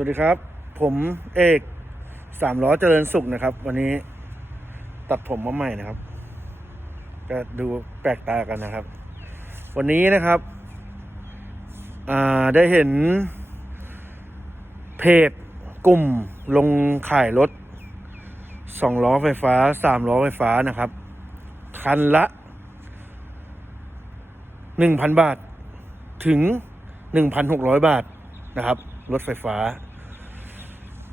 วัสดีครับ ผมเอกสามล้อเจริญสุขนะครับ วันนี้ตัดผมมาใหม่นะครับ ก็ดูแปลกตากันนะครับ วันนี้นะครับได้เห็น เพจกลุ่มลงขายรถสองล้อไฟฟ้าสามล้อไฟฟ้านะครับ คันละหนึ่งพันบาทถึงหนึ่งพันหกร้อยบาทนะครับ รถไฟฟ้า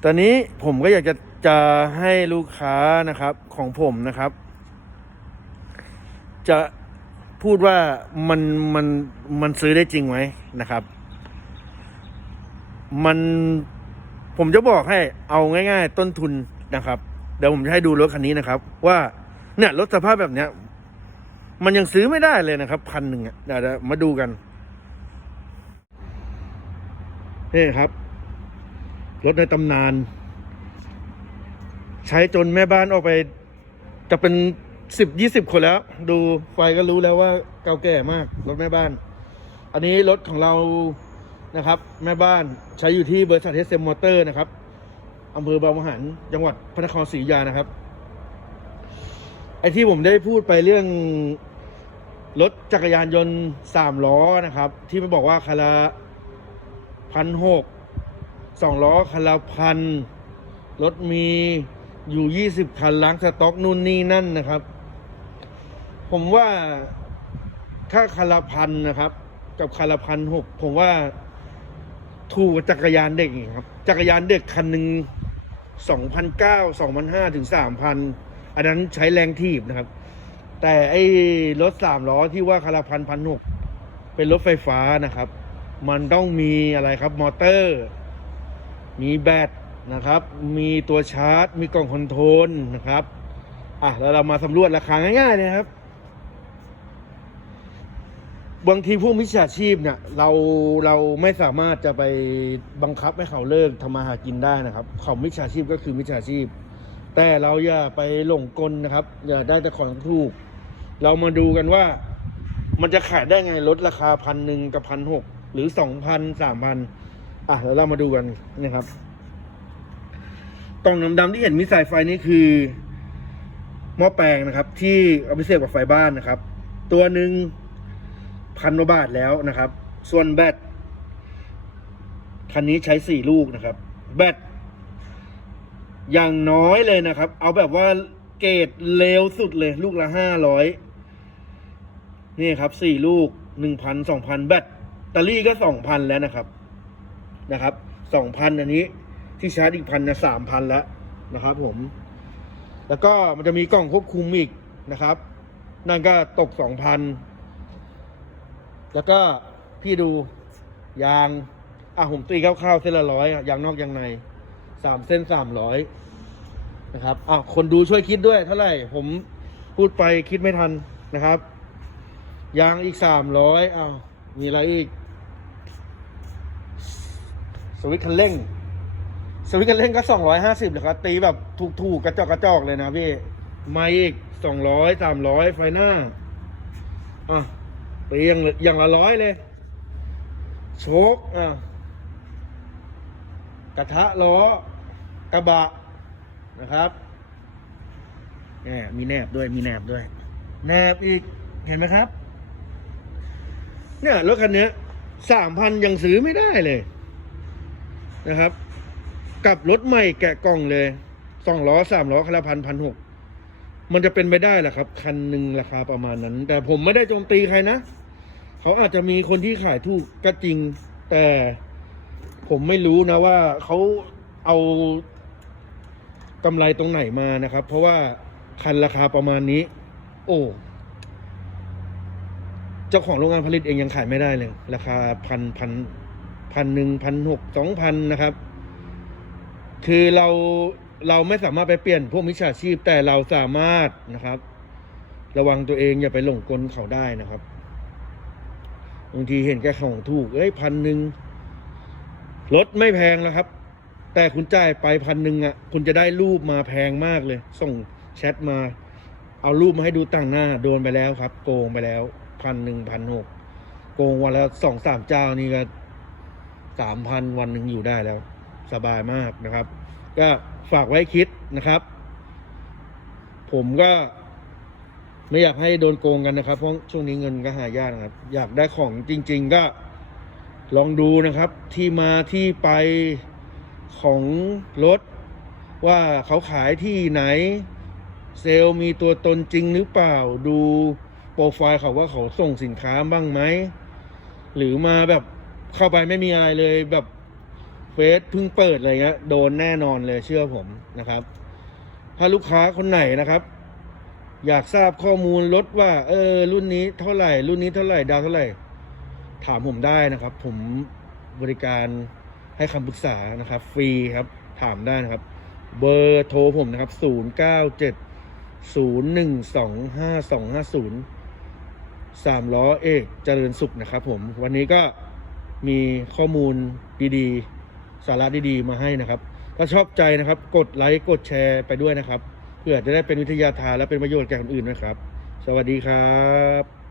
ตอนนี้ผมก็อยากจะจะให้ลูกค้านะครับของผมนะครับ จะพูดว่ามันมันมันซื้อได้จริงไหมนะครับ มันผมจะบอกให้เอาง่าย ๆ ต้นทุนนะครับ เดี๋ยวผมจะให้ดูรถคันนี้นะครับ ว่าเนี่ยรถสภาพแบบเนี้ย มันยังซื้อไม่ได้เลยนะครับพันหนึ่งอะเดี๋ยวเดี๋ยวมาดูกันนี่ครับ รถในตำนาน ใช้จนแม่บ้านออกไป จะเป็นสิบยี่สิบคนแล้ว ดูไฟก็รู้แล้วว่าเก่าแก่มาก รถแม่บ้าน อันนี้รถของเรานะครับ แม่บ้านใช้อยู่ที่บริษัทเฮสเซมมอเตอร์นะครับอำเภอบางมหันจังหวัดพระนครศรีอยุธยานะครับ ไอที่ผมได้พูดไปเรื่องรถจักรยานยนต์สามล้อนะครับ ที่มันบอกว่าคันละพันหก สองล้อคันละพันรถมีอยู่ยี่สิบคันล้างสต็อกนู่นนี่นั่นนะครับ ผมว่าถ้าคันละพันนะครับ กับคันละพันหกผมว่าถูกจักรยานเด็กครับ จักรยานเด็กคันหนึ่งสองพันเก้าสองพันห้าถึงสามพันอันนั้นใช้แรงถีบนะครับ แต่ไอ้รถสามล้อที่ว่าคันละพันพันหกเป็นรถไฟฟ้านะครับ มันต้องมีอะไรครับมอเตอร์ มีแบตนะครับ มีตัวชาร์จ มีกล่องคอนโทรลนะครับ อะแล้วเรามาสำรวจราคาง่ายๆเลยนะครับ บางทีพวกมิจฉาชีพเนี่ย เราเราไม่สามารถจะไปบังคับให้เขาเลิกทำมาหากินได้นะครับ เขามิจฉาชีพก็คือมิจฉาชีพ แต่เราอย่าไปหลงกลนะครับ อย่าได้แต่ของถูก เรามาดูกันว่า มันจะขายได้ไงลดราคาพันหนึ่งกับพันหกหรือสองพันสามพัน อะแล้วเรามาดูกันนะครับกล่องดำๆที่เห็นมีสายไฟนี่คือหม้อแปลงนะครับ ที่เอาไปเสียบกับไฟบ้านนะครับ ตัวหนึ่งพันกว่าบาทแล้วนะครับ ส่วนแบตคันนี้ใช้สี่ลูกนะครับ แบตอย่างน้อยเลยนะครับ เอาแบบว่าเกรดเลวสุดเลย ลูกละห้าร้อยนี่ครับสี่ลูกหนึ่งพันสองพันแบตเตอรี่ก็สองพันแล้วนะครับ นะครับสองพันอันนี้ที่ชาร์จอีกพันนะสามพันแล้วนะครับผม แล้วก็มันจะมีกล่องควบคุมอีกนะครับ นั่นก็ตกสองพันแล้วก็พี่ดูยางอะผมตีคร่าวๆเส้นละร้อยยางนอกยางในสามเส้นสามร้อยนะครับอะคนดูช่วยคิดด้วยเท่าไหร่ผมพูดไปคิดไม่ทันนะครับ ยางอีกสามร้อยอ้าวมีอะไรอีก สวิตช์คันเร่ง สวิตช์คันเร่งก็สองร้อยห้าสิบเลยครับ ตีแบบถูกๆกระจอกกระจอกเลยนะพี่ ไม่อีกสองร้อยสามร้อยไฟหน้า อะตีอย่างอย่างละร้อยเลย โชคอะ กระทะล้อ กระบะนะครับแหมมีแนบด้วยมีแนบด้วย แนบอีกเห็นไหมครับ เนี่ยรถคันนี้สามพันยังซื้อไม่ได้เลย นะครับ กับรถใหม่แกะกล่องเลยสองล้อสามล้อคันละพันพันหกมันจะเป็นไปได้เหรอครับ คันหนึ่งราคาประมาณนั้น แต่ผมไม่ได้โจมตีใครนะ เขาอาจจะมีคนที่ขายถูกก็จริง แต่ผมไม่รู้นะว่าเขาเอากำไรตรงไหนมานะครับ เพราะว่าคันราคาประมาณนี้ โอ้เจ้าของโรงงานผลิตเองยังขายไม่ได้เลย ราคาพันพัน พันหนึ่งพันหกสองพันนะครับ คือเราเราไม่สามารถไปเปลี่ยนพวกมิจฉาชีพแต่เราสามารถนะครับ ระวังตัวเองอย่าไปหลงกลเขาได้นะครับบางทีเห็นแค่ของถูกเอ้ยพันหนึ่งรถไม่แพงแล้วครับ แต่คุณจ่ายไปพันหนึ่งอะ คุณจะได้รูปมาแพงมากเลย ส่งแชทมา เอารูปมาให้ดูต่างหน้า โดนไปแล้วครับ โกงไปแล้วพันหนึ่งพันหกโกงวันละสองสามเจ้านี่ก็ สามพันวันหนึ่งอยู่ได้แล้ว สบายมากนะครับ ก็ฝากไว้คิดนะครับ ผมก็ ไม่อยากให้โดนโกงกันนะครับ เพราะช่วงนี้เงินก็หายากนะครับ อยากได้ของจริง ๆ ก็ลองดูนะครับ ที่มาที่ไปของรถ ว่าเขาขายที่ไหน เซลล์มีตัวตนจริงหรือเปล่าดูโปรไฟล์เขาว่าเขาส่งสินค้าบ้างไหม หรือมาแบบ เข้าไปไม่มีอะไรเลยแบบเฟซเพิ่งเปิดอะไรเงี้ยโดนแน่นอนเลยเชื่อผมนะครับ ถ้าลูกค้าคนไหนนะครับ อยากทราบข้อมูลรถว่า เออ รุ่นนี้เท่าไหร่ รุ่นนี้เท่าไหร่ดาวเท่าไหร่ ถามผมได้นะครับ ผมบริการให้คำปรึกษานะครับ ฟรีครับถามได้นะครับ เบอร์โทรผมนะครับ 0 9 7 0 1 2 5 2 5 0สามล้อเอกเจริญสุขนะครับผมวันนี้ก็ มีข้อมูลดีๆ สาระดีๆ มาให้นะครับ ถ้าชอบใจนะครับ กดไลค์กดแชร์ไปด้วยนะครับ เพื่อจะได้เป็นวิทยาทานและเป็นประโยชน์แก่คนอื่นนะครับ สวัสดีครับ